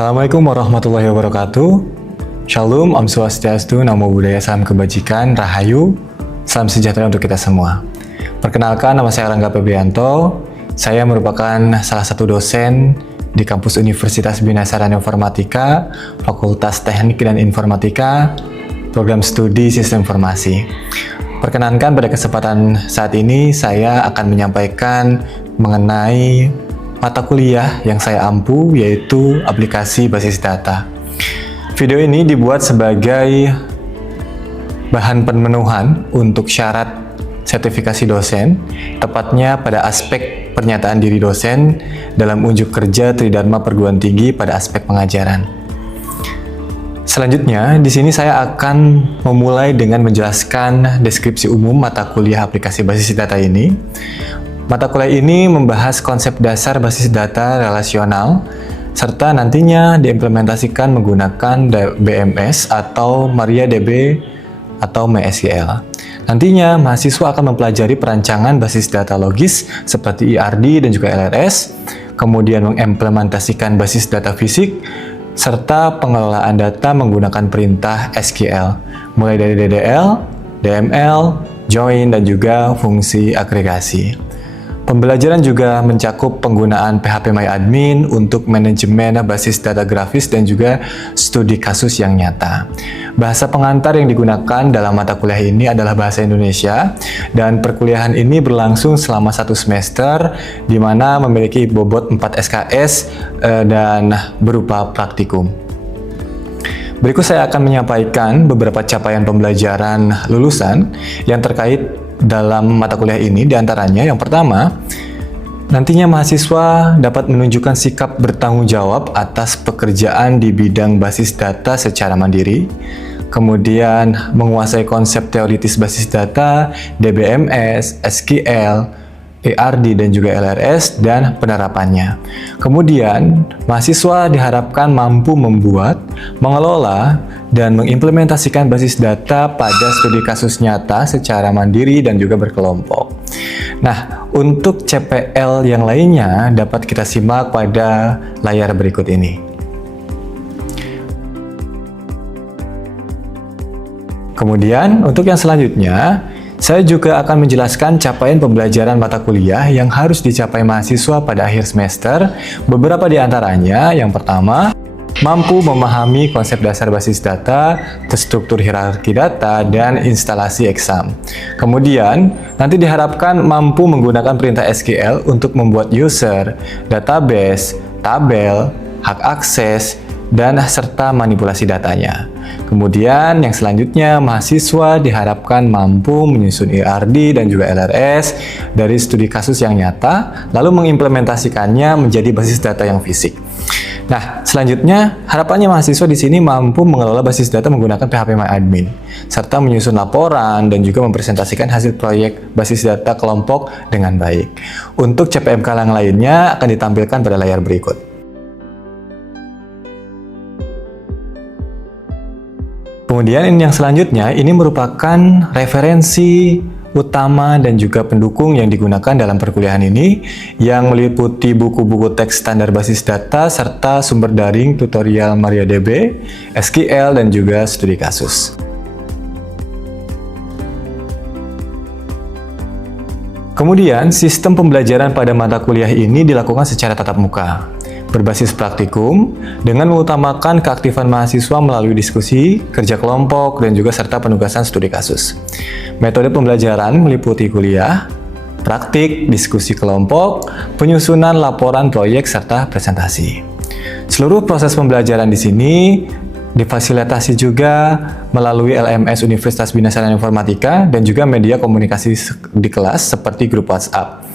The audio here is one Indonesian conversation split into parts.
Assalamualaikum warahmatullahi wabarakatuh. Shalom, Om Swastiastu, Namo Buddhaya, Salam Kebajikan, Rahayu, Salam Sejahtera untuk kita semua. Perkenalkan, nama saya Rangga Febrianto. Saya merupakan salah satu dosen di kampus Universitas Bina Sarana Informatika, Fakultas Teknik dan Informatika, Program Studi Sistem Informasi. Perkenankan pada kesempatan saat ini saya akan menyampaikan mengenai mata kuliah yang saya ampu, yaitu aplikasi basis data. Video ini dibuat sebagai bahan pemenuhan untuk syarat sertifikasi dosen, tepatnya pada aspek pernyataan diri dosen dalam unjuk kerja Tridharma Perguruan Tinggi pada aspek pengajaran. Selanjutnya, di sini saya akan memulai dengan menjelaskan deskripsi umum mata kuliah aplikasi basis data ini. Mata kuliah ini membahas konsep dasar basis data relasional, serta nantinya diimplementasikan menggunakan BMS atau MariaDB atau MySQL. Nantinya, mahasiswa akan mempelajari perancangan basis data logis seperti IRD dan juga LRS, kemudian mengimplementasikan basis data fisik, serta pengelolaan data menggunakan perintah SQL, mulai dari DDL, DML, join, dan juga fungsi agregasi. Pembelajaran juga mencakup penggunaan PHPMyAdmin untuk manajemen basis data grafis dan juga studi kasus yang nyata. Bahasa pengantar yang digunakan dalam mata kuliah ini adalah bahasa Indonesia, dan perkuliahan ini berlangsung selama 1 semester, di mana memiliki bobot 4 SKS dan berupa praktikum. Berikut saya akan menyampaikan beberapa capaian pembelajaran lulusan yang terkait dalam mata kuliah ini. Diantaranya yang pertama, nantinya mahasiswa dapat menunjukkan sikap bertanggung jawab atas pekerjaan di bidang basis data secara mandiri, kemudian menguasai konsep teoritis basis data, DBMS, SQL, IRD dan juga LRS, dan penerapannya. Kemudian, mahasiswa diharapkan mampu membuat, mengelola, dan mengimplementasikan basis data pada studi kasus nyata secara mandiri dan juga berkelompok. Nah, untuk CPL yang lainnya dapat kita simak pada layar berikut ini. Kemudian, untuk yang selanjutnya, saya juga akan menjelaskan capaian pembelajaran mata kuliah yang harus dicapai mahasiswa pada akhir semester. Beberapa di antaranya, yang pertama, mampu memahami konsep dasar basis data, terstruktur hierarki data, dan instalasi exam. Kemudian, nanti diharapkan mampu menggunakan perintah SQL untuk membuat user, database, tabel, hak akses, dan serta manipulasi datanya. Kemudian yang selanjutnya, mahasiswa diharapkan mampu menyusun IRD dan juga LRS dari studi kasus yang nyata, lalu mengimplementasikannya menjadi basis data yang fisik. Nah, selanjutnya harapannya mahasiswa di sini mampu mengelola basis data menggunakan PHPMyAdmin, serta menyusun laporan dan juga mempresentasikan hasil proyek basis data kelompok dengan baik. Untuk CPMK yang lainnya akan ditampilkan pada layar berikut. Kemudian yang selanjutnya, ini merupakan referensi utama dan juga pendukung yang digunakan dalam perkuliahan ini, yang meliputi buku-buku teks standar basis data, serta sumber daring tutorial MariaDB, SQL, dan juga studi kasus. Kemudian, sistem pembelajaran pada mata kuliah ini dilakukan secara tatap muka, berbasis praktikum, dengan mengutamakan keaktifan mahasiswa melalui diskusi, kerja kelompok, dan juga serta penugasan studi kasus. Metode pembelajaran meliputi kuliah, praktik, diskusi kelompok, penyusunan laporan proyek, serta presentasi. Seluruh proses pembelajaran di sini difasilitasi juga melalui LMS Universitas Bina Sarana Informatika dan juga media komunikasi di kelas seperti grup WhatsApp.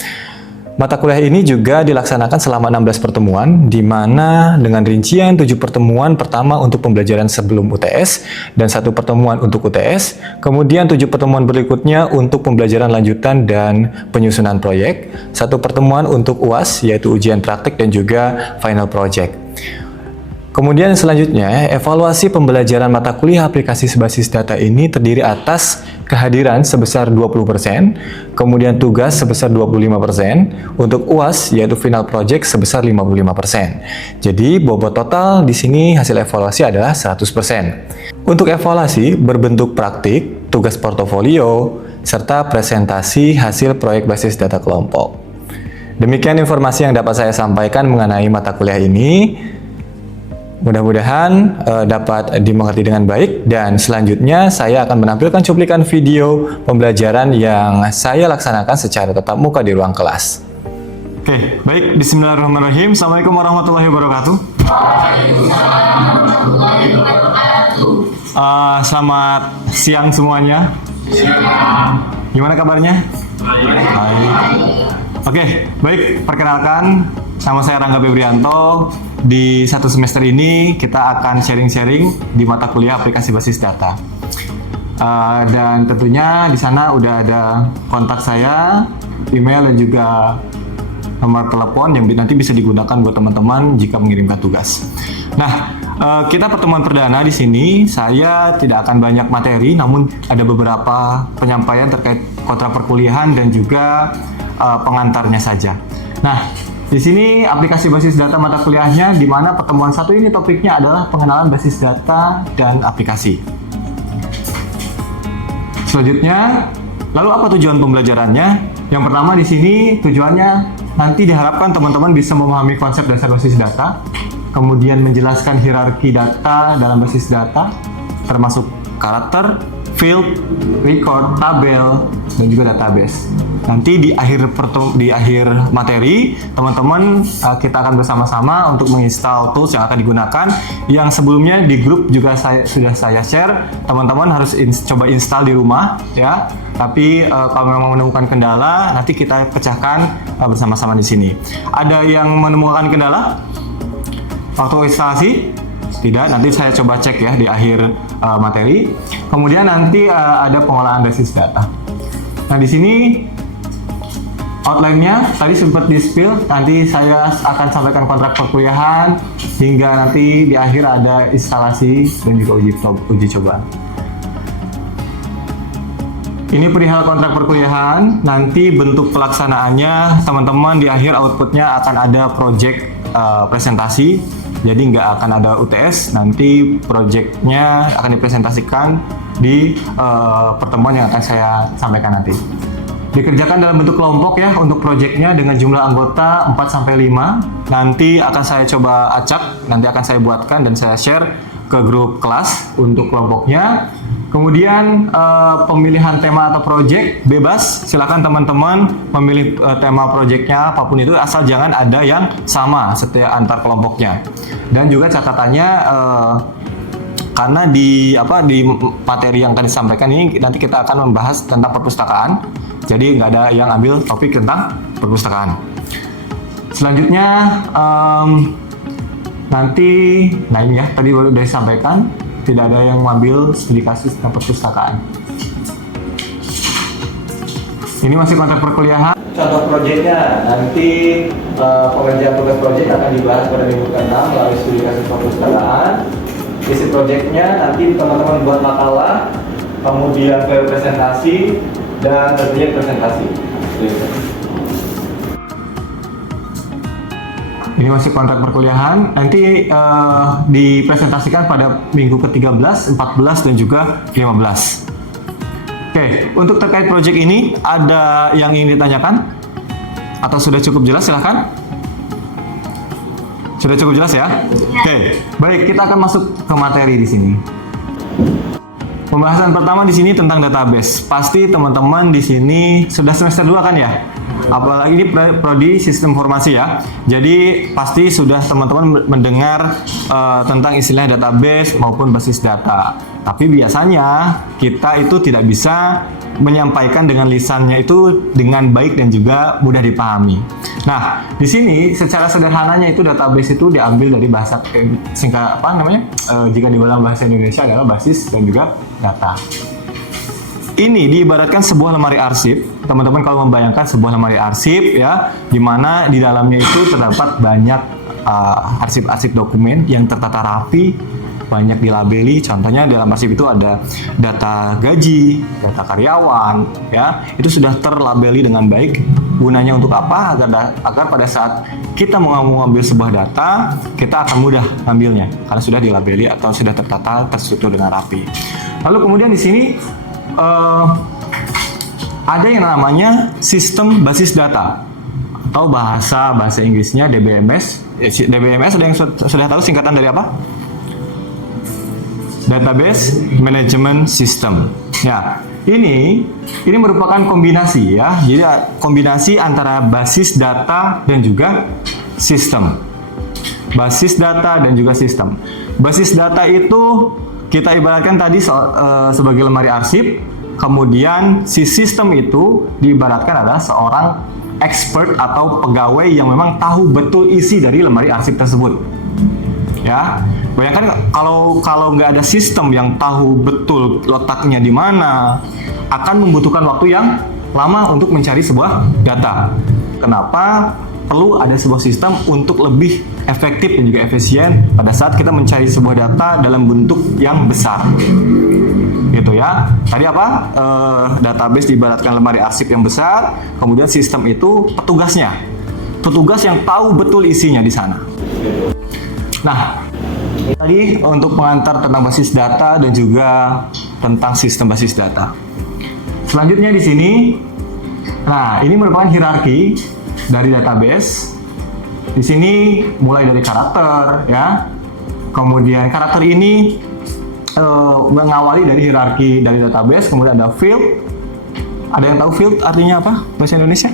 Mata kuliah ini juga dilaksanakan selama 16 pertemuan, di mana dengan rincian 7 pertemuan pertama untuk pembelajaran sebelum UTS, dan 1 pertemuan untuk UTS, kemudian 7 pertemuan berikutnya untuk pembelajaran lanjutan dan penyusunan proyek, 1 pertemuan untuk UAS, yaitu ujian praktik dan juga final project. Kemudian selanjutnya, evaluasi pembelajaran mata kuliah aplikasi berbasis data ini terdiri atas kehadiran sebesar 20%, kemudian tugas sebesar 25%, untuk UAS yaitu final project sebesar 55%. Jadi bobot total di sini hasil evaluasi adalah 100%. Untuk evaluasi berbentuk praktik, tugas portofolio, serta presentasi hasil proyek basis data kelompok. Demikian informasi yang dapat saya sampaikan mengenai mata kuliah ini. Mudah-mudahan dapat dimengerti dengan baik, dan selanjutnya saya akan menampilkan cuplikan video pembelajaran yang saya laksanakan secara tatap muka di ruang kelas. Oke, baik. Bismillahirrahmanirrahim. Assalamualaikum warahmatullahi wabarakatuh. Selamat siang semuanya. Gimana kabarnya? Baik. Oke, baik. Perkenalkan, nama saya Rangga Febrianto. Di satu semester ini kita akan sharing-sharing di mata kuliah aplikasi basis data. Dan tentunya di sana udah ada kontak saya, email dan juga nomor telepon yang nanti bisa digunakan buat teman-teman jika mengirimkan tugas. Nah, kita pertemuan perdana di sini. Saya tidak akan banyak materi, namun ada beberapa penyampaian terkait kontrak perkuliahan dan juga pengantarnya saja. Nah, di sini aplikasi basis data mata kuliahnya, di mana pertemuan satu ini topiknya adalah pengenalan basis data dan aplikasi. Selanjutnya, lalu apa tujuan pembelajarannya? Yang pertama di sini tujuannya nanti diharapkan teman-teman bisa memahami konsep dasar basis data, kemudian menjelaskan hierarki data dalam basis data, termasuk karakter, field, record, tabel, dan juga database. Nanti di akhir materi, teman-teman kita akan bersama-sama untuk menginstal tools yang akan digunakan. Yang sebelumnya di grup juga sudah saya share. Teman-teman harus coba install di rumah, ya. Tapi kalau memang menemukan kendala, nanti kita pecahkan bersama-sama di sini. Ada yang menemukan kendala waktu instalasi? Tidak, nanti saya coba cek ya di akhir materi. Kemudian nanti ada pengolahan basis data. Nah, di sini outline-nya tadi sempat di-spill, nanti saya akan sampaikan kontrak perkuliahan hingga nanti di akhir ada instalasi dan juga uji coba. Ini perihal kontrak perkuliahan. Nanti bentuk pelaksanaannya teman-teman di akhir outputnya akan ada project presentasi. Jadi nggak akan ada UTS, nanti projectnya akan dipresentasikan di pertemuan yang akan saya sampaikan nanti. Dikerjakan dalam bentuk kelompok ya untuk projectnya dengan jumlah anggota 4-5. Nanti akan saya coba acak, nanti akan saya buatkan dan saya share ke grup kelas untuk kelompoknya. Kemudian pemilihan tema atau project bebas, silakan teman-teman memilih tema projectnya apapun itu, asal jangan ada yang sama setiap antar kelompoknya. Dan juga catatannya karena di materi yang akan disampaikan ini nanti kita akan membahas tentang perpustakaan, jadi nggak ada yang ambil topik tentang perpustakaan. Selanjutnya nanti, nah ini ya tadi sudah disampaikan, tidak ada yang mengambil studi kasus tentang perpustakaan. Ini masih kontrak perkuliahan. Contoh proyeknya nanti pengerjaan tugas proyek akan dibahas pada minggu ke-6 melalui studi kasus perpustakaan. Isi proyeknya nanti teman-teman buat makalah, kemudian presentasi dan tentunya presentasi. Ini masih kontrak perkuliahan, nanti dipresentasikan pada minggu ke-13, 14, dan juga 15. Oke, untuk terkait project ini, ada yang ingin ditanyakan? Atau sudah cukup jelas? Silahkan. Sudah cukup jelas ya? Oke, baik, kita akan masuk ke materi di sini. Pembahasan pertama di sini tentang database. Pasti teman-teman di sini sudah semester 2 kan ya? Apalagi ini prodi sistem informasi ya. Jadi pasti sudah teman-teman mendengar tentang istilah database maupun basis data. Tapi biasanya kita itu tidak bisa menyampaikan dengan lisannya itu dengan baik dan juga mudah dipahami. Nah, di sini secara sederhananya itu database itu diambil dari bahasa singkat jika di dalam bahasa Indonesia adalah basis dan juga data. Ini diibaratkan sebuah lemari arsip. Teman-teman kalau membayangkan sebuah lemari arsip ya, di mana di dalamnya itu terdapat banyak arsip-arsip dokumen yang tertata rapi, banyak dilabeli. Contohnya dalam arsip itu ada data gaji, data karyawan, ya itu sudah terlabeli dengan baik. Gunanya untuk apa? Agar pada saat kita mau mengambil sebuah data, kita akan mudah ambilnya karena sudah dilabeli atau sudah tertata, terstruktur dengan rapi. Lalu kemudian di sini ada yang namanya sistem basis data atau bahasa Inggrisnya DBMS. DBMS ada yang sudah tahu singkatan dari apa? Database Management System. Ya, ini merupakan kombinasi ya. Jadi kombinasi antara basis data dan juga sistem. Basis data dan juga sistem. Basis data itu kita ibaratkan tadi sebagai lemari arsip. Kemudian si sistem itu diibaratkan adalah seorang expert atau pegawai yang memang tahu betul isi dari lemari arsip tersebut. Ya, bayangkan kalau nggak ada sistem yang tahu betul letaknya di mana, akan membutuhkan waktu yang lama untuk mencari sebuah data. Kenapa perlu ada sebuah sistem untuk lebih efektif dan juga efisien pada saat kita mencari sebuah data dalam bentuk yang besar. Gitu ya. Tadi apa? Database diibaratkan lemari arsip yang besar, kemudian sistem itu petugasnya. Petugas yang tahu betul isinya di sana. Nah, tadi untuk pengantar tentang basis data dan juga tentang sistem basis data. Selanjutnya di sini, nah ini merupakan hierarki dari database. Di sini mulai dari karakter, ya. Kemudian karakter ini mengawali dari hierarki dari database. Kemudian ada field. Ada yang tahu field artinya apa bahasa Indonesia?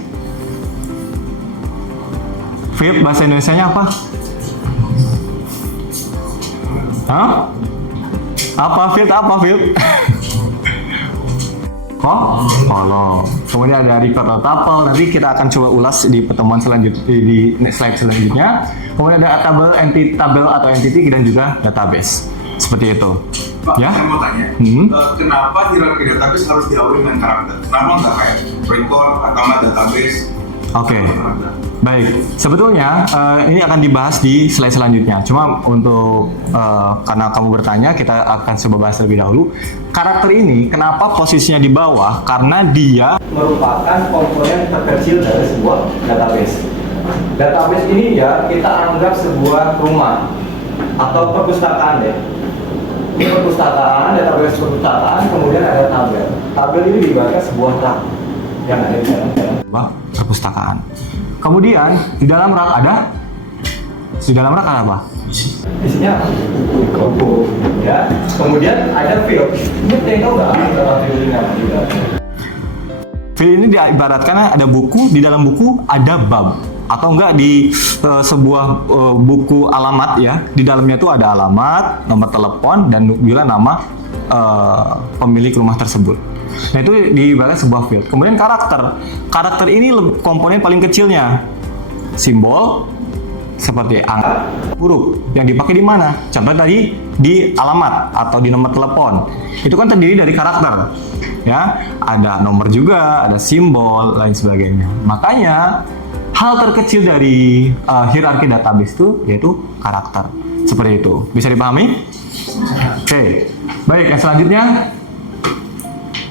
Field bahasa Indonesianya apa? Hah? Apa field? Kolom. Kemudian ada record atau tuple. Nanti kita akan coba ulas di pertemuan selanjutnya, di slide selanjutnya. Kemudian ada tabel atau entity dan juga database. Seperti itu. Pak, ya? saya mau tanya, kenapa hierarki database harus diawali dengan karakter? Kenapa nggak kayak record atau nggak database? Oke. Baik, sebetulnya ini akan dibahas di slide selanjutnya. Cuma untuk karena kamu bertanya, kita akan coba bahas lebih dahulu. Karakter ini kenapa posisinya di bawah? Karena dia merupakan komponen terkecil dari sebuah database. Database ini ya kita anggap sebuah rumah atau perpustakaan deh. Ini perpustakaan, database perpustakaan, kemudian ada tabel. Tabel ini diibaratkan sebuah rak yang ada di dalam perpustakaan. Kemudian di dalam rak ada apa? Isinya apa? Buku, ya. Kemudian ada field. Ini tahu nggak antara field ini apa juga? Field ini diibaratkan ada buku, di dalam buku ada bab. Atau enggak di sebuah buku alamat ya, di dalamnya tuh ada alamat, nomor telepon, dan juga nama pemilik rumah tersebut. Nah itu diibaratkan sebuah field. Kemudian karakter ini komponen paling kecilnya, simbol seperti angka, huruf yang dipakai di mana. Contoh tadi di alamat atau di nomor telepon, itu kan terdiri dari karakter ya, ada nomor juga, ada simbol, lain sebagainya. Makanya hal terkecil dari hierarki database itu yaitu karakter. Seperti itu. Bisa dipahami? Oke. Baik, yang selanjutnya.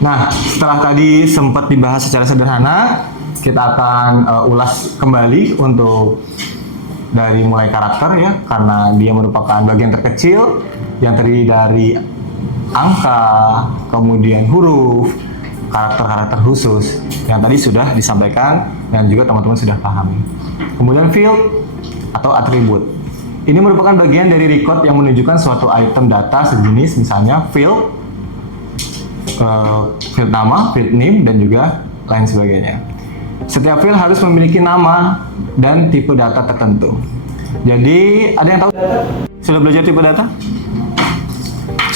Nah, setelah tadi sempat dibahas secara sederhana, kita akan ulas kembali untuk dari mulai karakter ya, karena dia merupakan bagian terkecil yang terdiri dari angka, kemudian huruf, karakter-karakter khusus yang tadi sudah disampaikan dan juga teman-teman sudah pahami. Kemudian field atau atribut. Ini merupakan bagian dari record yang menunjukkan suatu item data sejenis, misalnya field nama, field name, dan juga lain sebagainya. Setiap field harus memiliki nama dan tipe data tertentu. Jadi, ada yang tahu? Sudah belajar tipe data?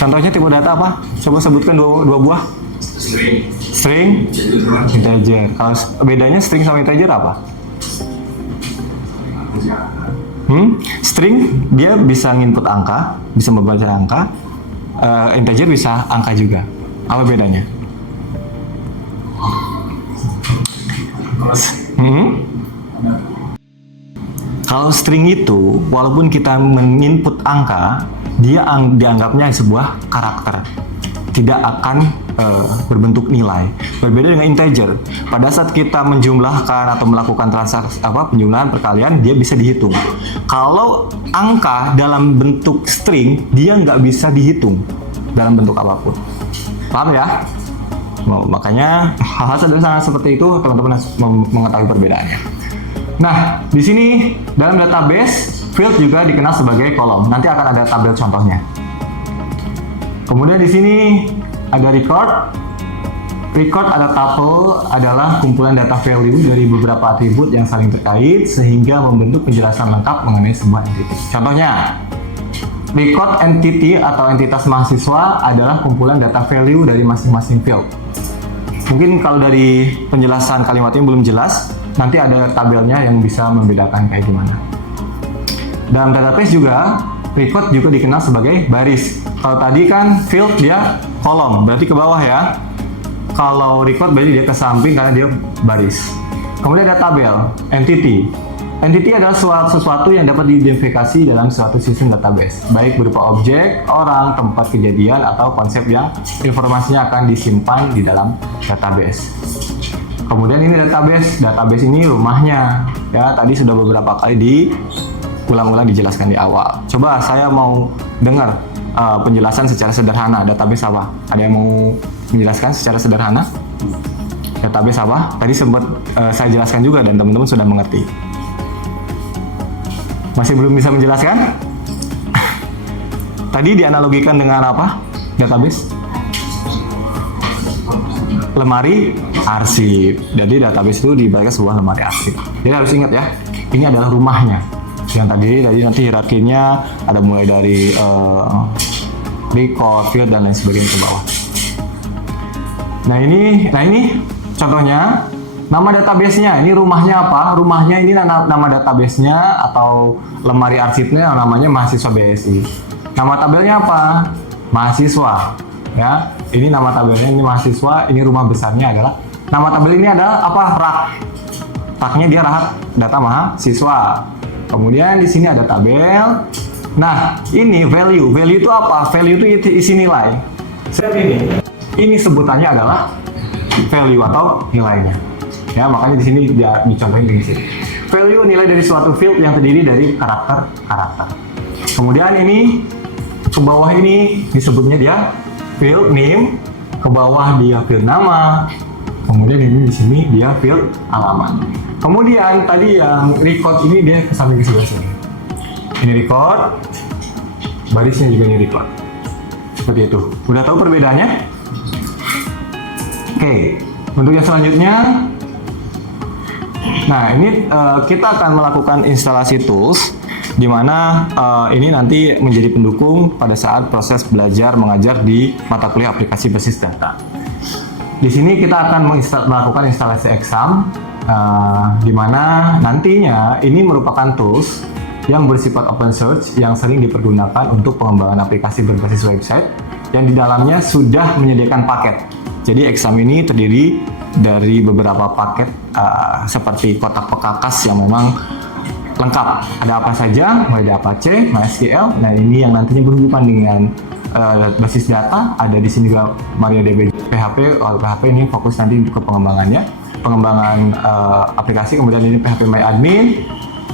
Contohnya tipe data apa? Coba sebutkan dua buah. String, integer. Kalau bedanya string sama integer apa? String dia bisa nginput angka, bisa membaca angka. Integer bisa angka juga. Apa bedanya? Kalau string itu, walaupun kita menginput angka, dia dianggapnya sebuah karakter, tidak akan berbentuk nilai. Berbeda dengan integer. Pada saat kita menjumlahkan atau melakukan transaksi penjumlahan perkalian, dia bisa dihitung. Kalau angka dalam bentuk string, dia nggak bisa dihitung dalam bentuk apapun. Paham ya? Makanya hal-hal sederhana seperti itu teman-teman harus mengetahui perbedaannya. Nah, di sini dalam database field juga dikenal sebagai kolom. Nanti akan ada tabel contohnya. Kemudian di sini ada record. Record ada tuple adalah kumpulan data value dari beberapa atribut yang saling terkait sehingga membentuk penjelasan lengkap mengenai sebuah entity. Contohnya, record entity atau entitas mahasiswa adalah kumpulan data value dari masing-masing field. Mungkin kalau dari penjelasan kalimat ini belum jelas, nanti ada tabelnya yang bisa membedakan kayak gimana. Dalam database juga, record juga dikenal sebagai baris. Kalau tadi kan field dia kolom, berarti ke bawah ya. Kalau record berarti dia ke samping karena dia baris. Kemudian ada tabel, entity. Entity adalah sesuatu yang dapat diidentifikasi dalam suatu sistem database, baik berupa objek, orang, tempat kejadian, atau konsep yang informasinya akan disimpan di dalam database. Kemudian ini database ini rumahnya. Ya, tadi sudah beberapa kali diulang-ulang dijelaskan di awal. Coba saya mau dengar penjelasan secara sederhana database apa? Ada yang mau menjelaskan secara sederhana? Database apa? Tadi sempat saya jelaskan juga dan teman-teman sudah mengerti. Masih belum bisa menjelaskan? Tadi dianalogikan dengan apa? Database? Lemari arsip. Jadi database itu dibagikan sebuah lemari arsip. Jadi harus ingat ya, ini adalah rumahnya. Yang tadi nanti hierarkinya ada mulai dari record, field, dan lain sebagainya ke bawah. Nah ini contohnya nama database-nya. Ini rumahnya apa? Rumahnya ini nama database-nya atau lemari arsipnya namanya mahasiswa BSI. Nama tabelnya apa? Mahasiswa. Ya, ini nama tabelnya ini mahasiswa. Ini rumah besarnya adalah nama tabel ini adalah apa? Rak. Raknya dia rak data mahasiswa. Kemudian di sini ada tabel. Nah, ini value. Value itu apa? Value itu isi nilai. Ini sebutannya adalah value atau nilainya. Ya, makanya di sini dia dicontohin di sini. Value nilai dari suatu field yang terdiri dari karakter. Kemudian ini ke bawah ini disebutnya dia field name, ke bawah dia field nama. Kemudian ini di sini dia field alamat. Kemudian tadi yang record ini dia ke samping ke sebelah sini. Ini record, barisnya juga ini record. Seperti itu. Udah tahu perbedaannya? Oke, untuk yang selanjutnya, nah ini kita akan melakukan instalasi tools, di mana ini nanti menjadi pendukung pada saat proses belajar mengajar di mata kuliah aplikasi basis data. Di sini kita akan melakukan instalasi exam, di mana nantinya ini merupakan tools yang bersifat open source yang sering dipergunakan untuk pengembangan aplikasi berbasis website yang di dalamnya sudah menyediakan paket. Jadi exam ini terdiri dari beberapa paket seperti kotak pekakas yang memang lengkap. Ada apa saja, mulai dari Apache, MySQL. Nah ini yang nantinya berhubungan dengan basis data. Ada di sini juga MariaDB, PHP. PHP ini fokus nanti ke pengembangannya, pengembangan aplikasi. Kemudian ini PHP MyAdmin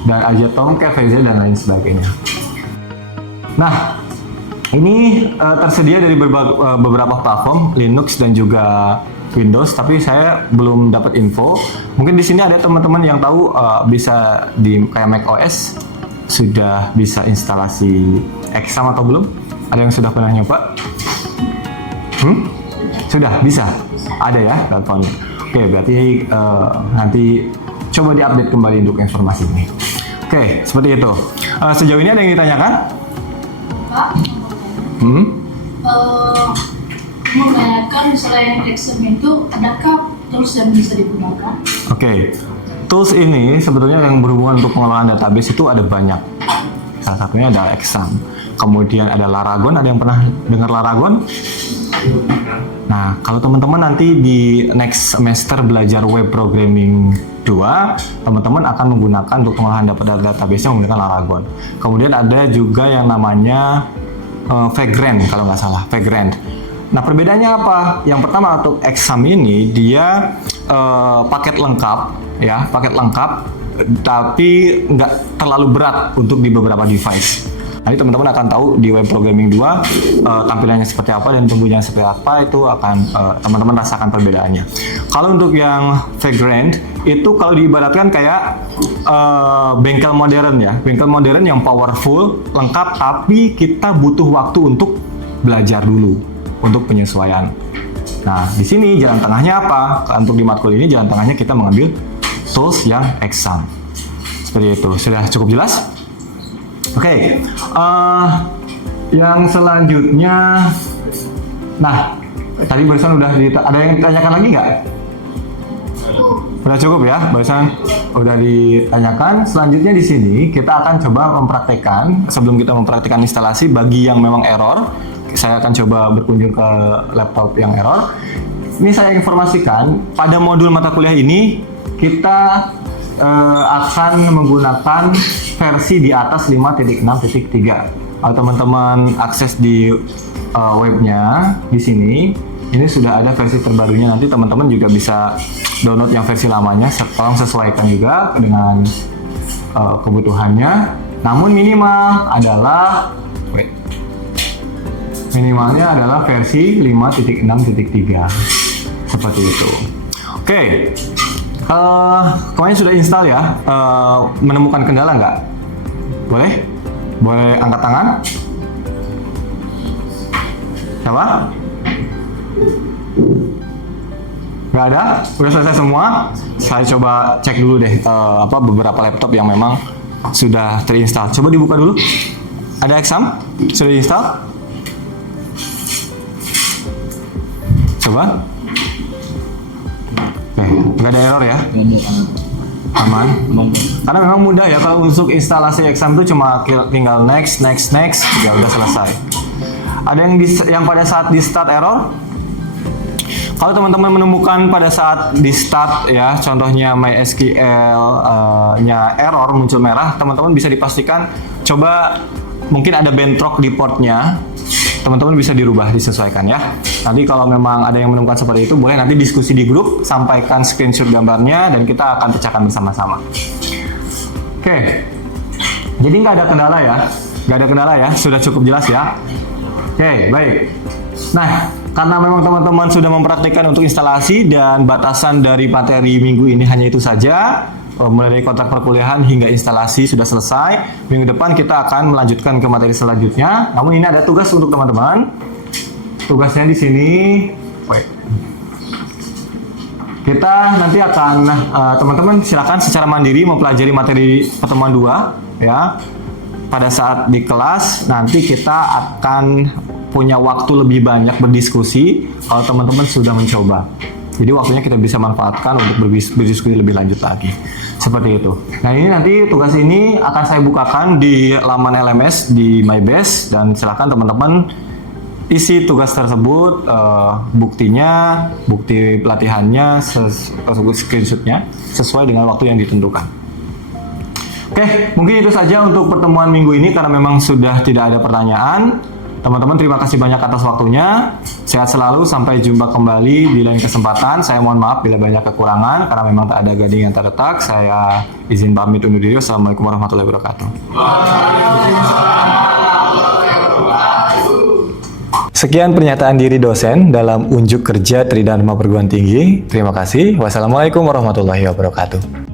dan Azure Tomcat, Phaser, dan lain sebagainya. Nah, ini tersedia dari beberapa platform Linux dan juga Windows, tapi saya belum dapat info. Mungkin di sini ada teman-teman yang tahu bisa di kayak macOS sudah bisa instalasi exam atau belum? Ada yang sudah pernah nyoba? Sudah bisa? Ada ya platformnya. Oke, berarti nanti coba diupdate kembali untuk informasi ini. Oke, seperti itu. Sejauh ini ada yang ditanyakan? Pak, menanyakan misalnya yang exam itu, adakah tools yang bisa digunakan? Oke, tools ini sebetulnya yang berhubungan untuk pengelolaan database itu ada banyak. Salah satunya ada exam. Kemudian ada Laragon. Ada yang pernah dengar Laragon? Nah, kalau teman-teman nanti di next semester belajar web programming 2, teman-teman akan menggunakan untuk pengolahan database-nya menggunakan Laragon. Kemudian ada juga yang namanya Vagrant kalau nggak salah, Vagrant. Nah, perbedaannya apa? Yang pertama untuk exam ini dia paket lengkap, ya, paket lengkap, tapi nggak terlalu berat untuk di beberapa device. Nanti teman-teman akan tahu di web programming 2 tampilannya seperti apa dan tunggunya seperti apa, itu akan teman-teman rasakan perbedaannya. Kalau untuk yang Vagrant itu kalau diibaratkan kayak bengkel modern ya, bengkel modern yang powerful, lengkap, tapi kita butuh waktu untuk belajar dulu untuk penyesuaian. Nah, di sini jalan tengahnya apa? Untuk di matkul ini jalan tengahnya kita mengambil tools yang exam. Seperti itu. Sudah cukup jelas? Oke, yang selanjutnya, nah tadi barusan udah ada yang ditanyakan lagi nggak? Udah cukup ya, barusan udah ditanyakan. Selanjutnya di sini kita akan coba mempraktekkan, sebelum kita mempraktekkan instalasi bagi yang memang error, saya akan coba berkunjung ke laptop yang error. Ini saya informasikan, pada modul mata kuliah ini kita akan menggunakan versi di atas 5.6.3. Kalau teman-teman akses di webnya di sini, ini sudah ada versi terbarunya. Nanti teman-teman juga bisa download yang versi lamanya. Tolong sesuaikan juga dengan kebutuhannya. Namun minimalnya adalah versi 5.6.3 seperti itu. Oke. Kalian sudah install ya? Menemukan kendala nggak? Boleh? Boleh angkat tangan? Siapa? Nggak ada? Udah selesai semua? Saya coba cek dulu deh beberapa laptop yang memang sudah terinstall. Coba dibuka dulu. Ada exam? Sudah diinstal? Coba. Nggak ada error ya? Aman? Karena memang mudah ya, kalau untuk instalasi exam itu cuma tinggal next, ya udah selesai. Ada yang pada saat di start error? Kalau teman-teman menemukan pada saat di start ya, contohnya MySQL nya error muncul merah, teman-teman bisa dipastikan coba mungkin ada bentrok di portnya. Teman-teman bisa dirubah, disesuaikan ya. Nanti kalau memang ada yang menemukan seperti itu, boleh nanti diskusi di grup, sampaikan screenshot gambarnya, dan kita akan pecahkan bersama-sama. Oke, jadi nggak ada kendala ya, sudah cukup jelas ya. Oke, baik. Nah, karena memang teman-teman sudah mempraktikkan untuk instalasi dan batasan dari materi minggu ini hanya itu saja, mulai dari kontrak perkuliahan hingga instalasi sudah selesai. Minggu depan kita akan melanjutkan ke materi selanjutnya. Namun ini ada tugas untuk teman-teman. Tugasnya di sini, kita nanti akan teman-teman silakan secara mandiri mempelajari materi pertemuan 2 ya. Pada saat di kelas nanti kita akan punya waktu lebih banyak berdiskusi kalau teman-teman sudah mencoba. Jadi waktunya kita bisa manfaatkan untuk berdiskusi lebih lanjut lagi. Seperti itu. Nah, ini nanti tugas ini akan saya bukakan di laman LMS di MyBase, dan silakan teman-teman isi tugas tersebut, buktinya, bukti pelatihannya, screenshotnya sesuai dengan waktu yang ditentukan. Oke, mungkin itu saja untuk pertemuan minggu ini karena memang sudah tidak ada pertanyaan. Teman-teman, terima kasih banyak atas waktunya. Sehat selalu, sampai jumpa kembali di lain kesempatan. Saya mohon maaf bila banyak kekurangan karena memang tak ada gading yang terletak. Saya izin pamit undur diri. Assalamualaikum warahmatullahi wabarakatuh. Sekian pernyataan diri dosen dalam unjuk kerja Tridharma Perguruan Tinggi. Terima kasih. Wassalamualaikum warahmatullahi wabarakatuh.